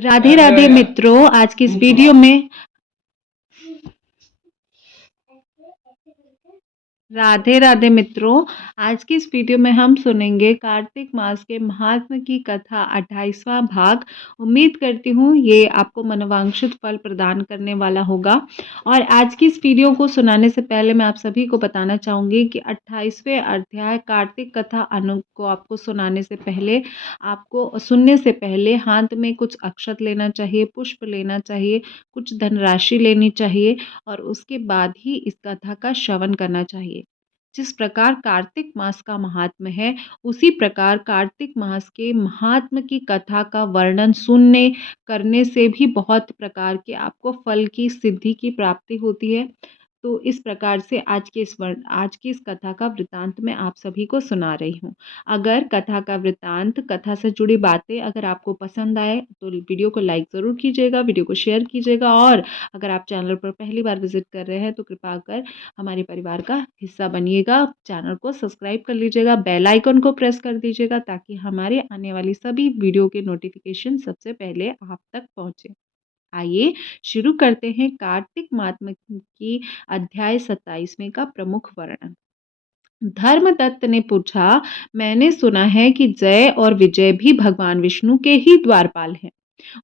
राधे राधे मित्रों, आज की इस वीडियो में राधे राधे मित्रों, आज की इस वीडियो में हम सुनेंगे कार्तिक मास के महात्म की कथा 28वां भाग। उम्मीद करती हूँ ये आपको मनोवांछित फल प्रदान करने वाला होगा। और आज की इस वीडियो को सुनाने से पहले मैं आप सभी को बताना चाहूँगी कि 28वें अध्याय कार्तिक कथा को आपको सुनाने से पहले, आपको सुनने से पहले हाथ में कुछ अक्षत लेना चाहिए, पुष्प लेना चाहिए, कुछ धनराशि लेनी चाहिए और उसके बाद ही इस कथा का श्रवण करना चाहिए। जिस प्रकार कार्तिक मास का महात्म्य है, उसी प्रकार कार्तिक मास के महात्म्य की कथा का वर्णन सुनने करने से भी बहुत प्रकार के आपको फल की सिद्धि की प्राप्ति होती है। तो इस प्रकार से आज की इस कथा का वृत्तांत मैं आप सभी को सुना रही हूँ। अगर कथा का वृत्तांत, कथा से जुड़ी बातें अगर आपको पसंद आए तो वीडियो को लाइक ज़रूर कीजिएगा, वीडियो को शेयर कीजिएगा और अगर आप चैनल पर पहली बार विजिट कर रहे हैं तो कृपा कर हमारे परिवार का हिस्सा बनिएगा। चैनल को सब्सक्राइब कर लीजिएगा, बेल आइकन को प्रेस कर दीजिएगा ताकि हमारे आने वाली सभी वीडियो के नोटिफिकेशन सबसे पहले आप तक पहुंचे। आइए शुरू करते हैं कार्तिक महात्म्य की अध्याय 27वें का प्रमुख वर्णन। धर्मदत्त ने पूछा, मैंने सुना है कि जय और विजय भी भगवान विष्णु के ही द्वारपाल हैं।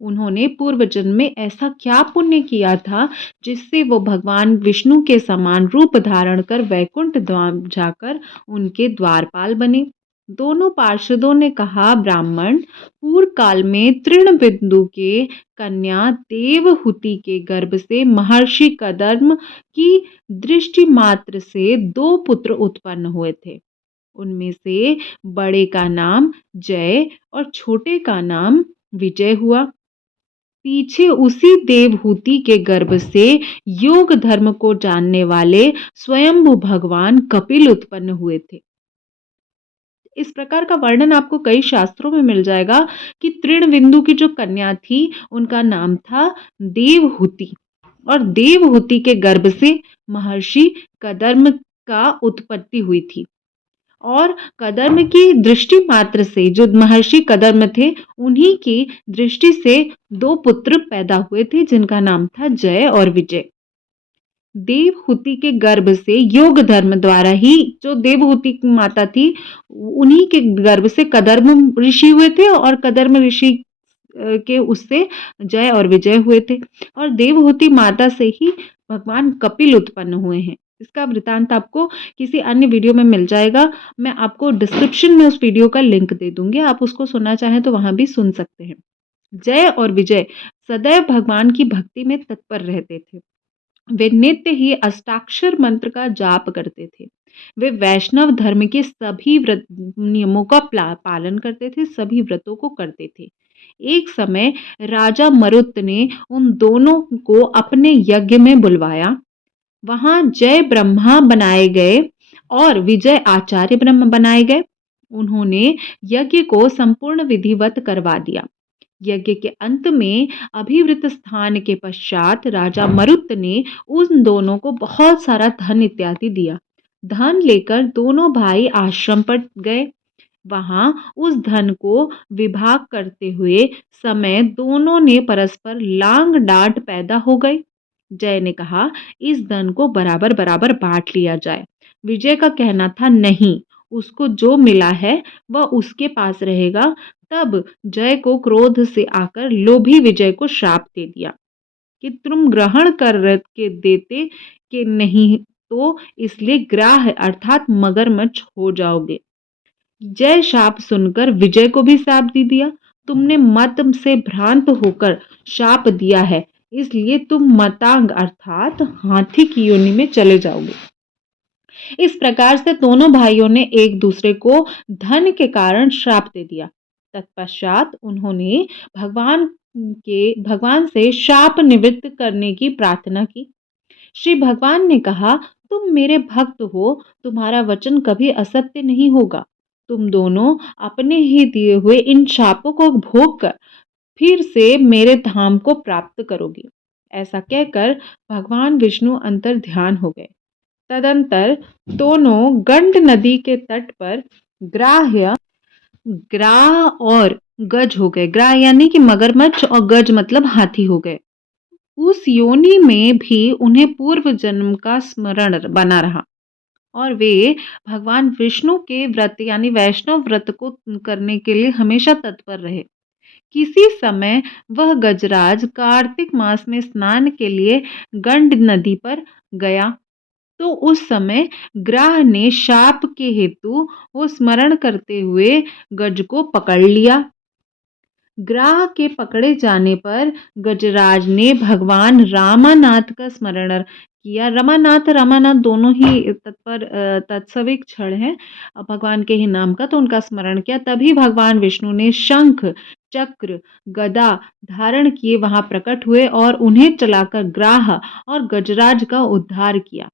उन्होंने पूर्व जन्म में ऐसा क्या पुण्य किया था जिससे वो भगवान विष्णु के समान रूप धारण कर वैकुंठ धाम जाकर उनके द्वारपाल बने। दोनों पार्षदों ने कहा, ब्राह्मण, पूर्व काल में तृणबिंदु के कन्या देवहूति के गर्भ से महर्षि कदर्म की दृष्टि मात्र से 2 पुत्र उत्पन्न हुए थे। उनमें से बड़े का नाम जय और छोटे का नाम विजय हुआ। पीछे उसी देवहूति के गर्भ से योग धर्म को जानने वाले स्वयंभू भगवान कपिल उत्पन्न हुए थे। इस प्रकार का वर्णन आपको कई शास्त्रों में मिल जाएगा कि तृणबिंदु की जो कन्या थी उनका नाम था देवहूति और देवहूति के गर्भ से महर्षि कदर्म का उत्पत्ति हुई थी। और कदर्म की दृष्टि मात्र से, जो महर्षि कदर्म थे, उन्हीं की दृष्टि से 2 पुत्र पैदा हुए थे जिनका नाम था जय और विजय। देवहूति के गर्भ से योग धर्म द्वारा ही, जो देवहूति की माता थी, उन्हीं के गर्भ से कदर्म ऋषि हुए थे और कदर्म ऋषि के उससे जय और विजय हुए थे और देवहूति माता से ही भगवान कपिल उत्पन्न हुए हैं। इसका वृतांत आपको किसी अन्य वीडियो में मिल जाएगा। मैं आपको डिस्क्रिप्शन में उस वीडियो का लिंक दे दूंगी, आप उसको सुनना चाहें तो वहां भी सुन सकते हैं। जय और विजय सदैव भगवान की भक्ति में तत्पर रहते थे। वे नित्य ही अष्टाक्षर मंत्र का जाप करते थे। वे वैष्णव धर्म के सभी नियमों का पालन करते थे, सभी व्रतों को करते थे। एक समय राजा मरुत ने उन दोनों को अपने यज्ञ में बुलवाया। वहां जय ब्रह्मा बनाए गए और विजय आचार्य ब्रह्म बनाए गए। उन्होंने यज्ञ को संपूर्ण विधिवत करवा दिया। यज्ञ के अंत में अभिवृत स्थान के पश्चात राजा मरुत ने उन दोनों को बहुत सारा धन इत्यादि दिया। धन लेकर दोनों भाई आश्रम पर गए। वहां उस धन को विभाग करते हुए समय दोनों ने परस्पर लांग डांट पैदा हो गई। जय ने कहा, इस धन को बराबर बराबर बांट लिया जाए। विजय का कहना था, नहीं, उसको जो मिला है वह उसके पास रहेगा। तब जय को क्रोध से आकर लोभी विजय को श्राप दे दिया कि तुम ग्रहण कर के देते कि नहीं तो इसलिए ग्राह अर्थात मगरमच्छ हो जाओगे। जय शाप सुनकर विजय को भी शाप दे दिया, तुमने मत से भ्रांत होकर शाप दिया है, इसलिए तुम मतांग अर्थात हाथी की योनि में चले जाओगे। इस प्रकार से दोनों भाइयों ने एक दूसरे को धन के कारण श्राप दे दिया। तत्पश्चात उन्होंने भगवान से शाप निवृत्त करने की प्रार्थना की। श्री भगवान ने कहा, तुम मेरे भक्त हो, तुम्हारा वचन कभी असत्य नहीं होगा। तुम दोनों अपने ही दिए हुए इन शापों को भोग कर फिर से मेरे धाम को प्राप्त करोगे। ऐसा कहकर भगवान विष्णु अंतर ध्यान हो गए। तदंतर दोनों गंड नदी के तट पर ग्राह और गज हो गए। ग्राह यानी कि मगरमच्छ और गज मतलब हाथी हो गए। उस योनि में भी उन्हें पूर्व जन्म का स्मरण बना रहा और वे भगवान विष्णु के व्रत यानी वैष्णव व्रत को करने के लिए हमेशा तत्पर रहे। किसी समय वह गजराज कार्तिक मास में स्नान के लिए गंड नदी पर गया, तो उस समय ग्राह ने शाप के हेतु वो स्मरण करते हुए गज को पकड़ लिया। ग्राह के पकड़े जाने पर गजराज ने भगवान रामानाथ का स्मरण किया। रमानाथ रामानाथ दोनों ही तत्सविक क्षण है भगवान के ही नाम का, तो उनका स्मरण किया। तभी भगवान विष्णु ने शंख चक्र गदा धारण किए वहां प्रकट हुए और उन्हें चलाकर ग्राह और गजराज का उद्धार किया।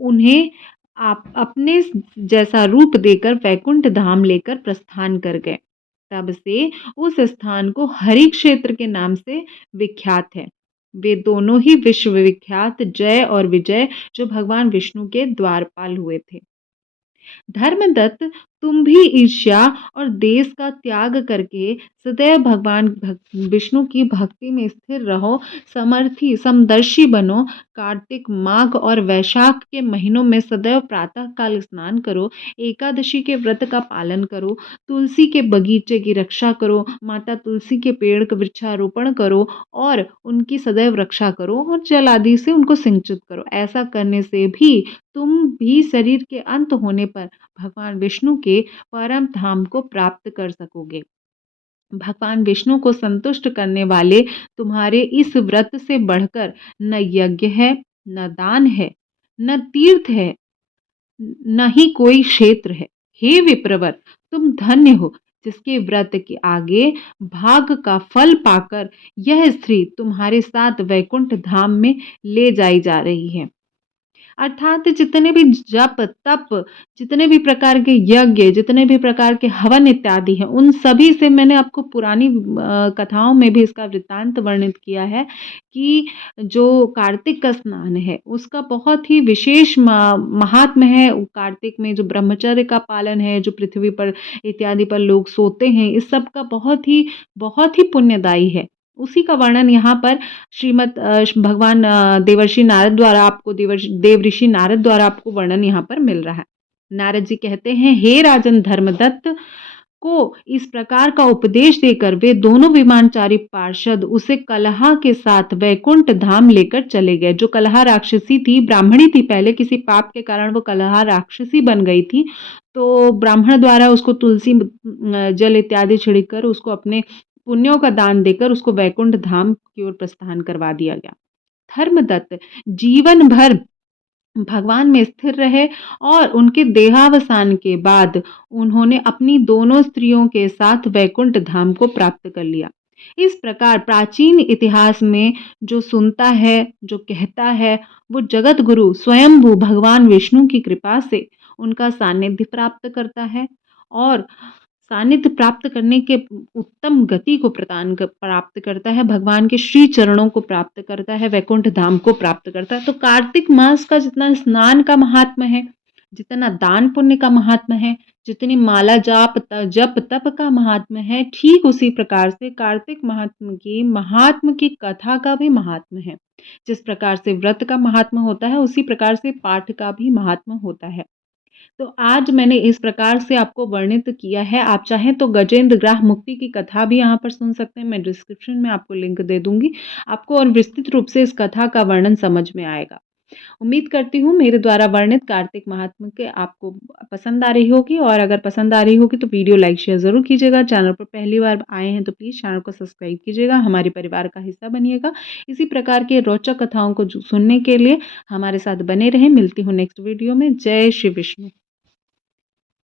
उन्हें आप अपने जैसा रूप देकर वैकुंठ धाम लेकर प्रस्थान कर गए। तब से उस स्थान को हरि क्षेत्र के नाम से विख्यात है। वे दोनों ही विश्व विख्यात जय और विजय जो भगवान विष्णु के द्वारपाल हुए थे। धर्मदत्त, तुम भी ईर्ष्या और देश का त्याग करके सदैव भगवान विष्णु की भक्ति में स्थिर रहो, समर्थी समदर्शी बनो। कार्तिक माघ और वैशाख के महीनों में सदैव प्रातः काल स्नान करो, एकादशी के व्रत का पालन करो, तुलसी के बगीचे की रक्षा करो, माता तुलसी के पेड़ का वृक्षारोपण करो और उनकी सदैव रक्षा करो और जल आदि से उनको सिंचित करो। ऐसा करने से भी तुम भी शरीर के अंत होने पर भगवान विष्णु के परम धाम को प्राप्त कर सकोगे। भगवान विष्णु को संतुष्ट करने वाले तुम्हारे इस व्रत से बढ़कर न यज्ञ है, न दान है, न तीर्थ है, न ही कोई क्षेत्र है। हे विप्रवर, तुम धन्य हो जिसके व्रत के आगे भाग का फल पाकर यह स्त्री तुम्हारे साथ वैकुंठ धाम में ले जाई जा रही है। अर्थात जितने भी जप तप, जितने भी प्रकार के यज्ञ, जितने भी प्रकार के हवन इत्यादि हैं, उन सभी से मैंने आपको पुरानी कथाओं में भी इसका वृत्तांत वर्णित किया है कि जो कार्तिक का स्नान है उसका बहुत ही विशेष महात्म्य है। कार्तिक में जो ब्रह्मचर्य का पालन है, जो पृथ्वी पर इत्यादि पर लोग सोते हैं, इस सब का बहुत ही पुण्यदायी है। उसी का वर्णन यहाँ पर भगवान देवर्षि नारद द्वारा आपको देवऋषि नारद द्वारा आपको वर्णन यहाँ पर मिल रहा है। नारद जी कहते हैं, हे राजन धर्मदत्त को इस प्रकार का उपदेश देकर वे दोनों विमानचारी पार्षद उसे कलहा के साथ वैकुंठ धाम लेकर चले गए। जो कलहा राक्षसी थी, ब्राह्मणी थी, पहले किसी पाप के कारण वो कलहा राक्षसी बन गई थी, तो ब्राह्मण द्वारा उसको तुलसी जल इत्यादि छिड़कर उसको अपने पुण्यों का दान देकर उसको वैकुंठ धाम की ओर प्रस्थान करवा दिया गया। धर्मदत्त जीवन भर भगवान में स्थिर रहे और उनके देहावसान के बाद उन्होंने अपनी दोनों स्त्रियों के साथ वैकुंठ धाम को प्राप्त कर लिया। इस प्रकार प्राचीन इतिहास में जो सुनता है, जो कहता है, वो जगत गुरु स्वयंभू भगवान विष्णु की कृपा से उनका सानिध्य प्राप्त करता है और सानिध्य प्राप्त करने के उत्तम गति को प्राप्त करता है, भगवान के श्री चरणों को प्राप्त करता है, वैकुंठ धाम को प्राप्त करता है। तो कार्तिक मास का जितना स्नान का महात्म्य है, जितना दान पुण्य का महात्म्य है, जितनी माला जाप जप तप का महात्म्य है, ठीक उसी प्रकार से कार्तिक महात्म्य की कथा का भी महात्म्य है। जिस प्रकार से व्रत का महात्म्य होता है, उसी प्रकार से पाठ का भी महात्म्य होता है। तो आज मैंने इस प्रकार से आपको वर्णित किया है। आप चाहें तो गजेंद्र ग्राह मुक्ति की कथा भी यहाँ पर सुन सकते हैं। मैं डिस्क्रिप्शन में आपको लिंक दे दूंगी, आपको और विस्तृत रूप से इस कथा का वर्णन समझ में आएगा। उम्मीद करती हूँ मेरे द्वारा वर्णित कार्तिक महात्म्य के आपको पसंद आ रही होगी, और अगर पसंद आ रही होगी तो वीडियो लाइक शेयर ज़रूर कीजिएगा। चैनल पर पहली बार आए हैं तो प्लीज़ चैनल को सब्सक्राइब कीजिएगा, हमारे परिवार का हिस्सा बनिएगा। इसी प्रकार के रोचक कथाओं को सुनने के लिए हमारे साथ बने रहें। मिलती हूँ नेक्स्ट वीडियो में। जय श्री विष्णु।